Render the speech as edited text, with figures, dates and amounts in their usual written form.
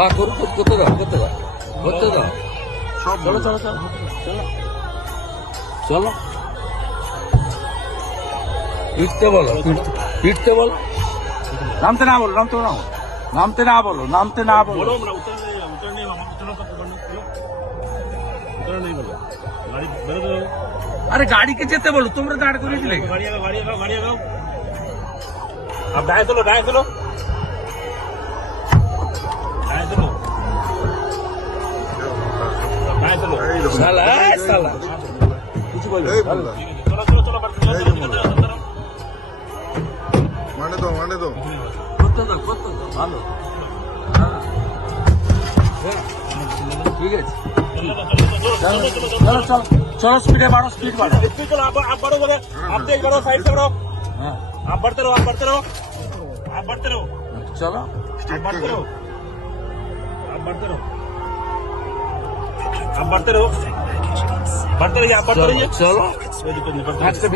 বা করতে দাও করতে দাও করতে দাও। সব চলো চলো চলো চলো চলো পিটতে বলো পিটতে বলো। নামতে না বলো নামতে না বলো নামতে না বলো নামতে না বলো। बोलो हमरा उतर नहीं हम चलो तक बोलो उतर नहीं बोलो गाड़ी बंद करो। আরে গাড়িকে যেতে বলো, তোমরা দাঁড় করে দিলে। गाड़ी लगाओ अब दाएं चलो दाएं चलो दाएं चलो दाएं चलो শালা শালা কিছু বলবে चलो चलो चलो चलो माने दो করতে দাও ভালো। ঠিক আছে চলো চলো চলো স্পিডে বাড়ো স্পিড বাড়ো। चलो आप बढ़ो बोले आप तेज बढ़ो साइड से बढ़ो হ্যাঁ आप बढ़ते रहो आप बढ़ते रहो आप बढ़ते रहो চলো आप बढ़ते रहो आप बढ़ते रहो आप बढ़ते रहो बढ़ते रहिए आप बढ़ते रहिए চলো कोई दिक्कत नहीं बढ़ते रहिए। একটা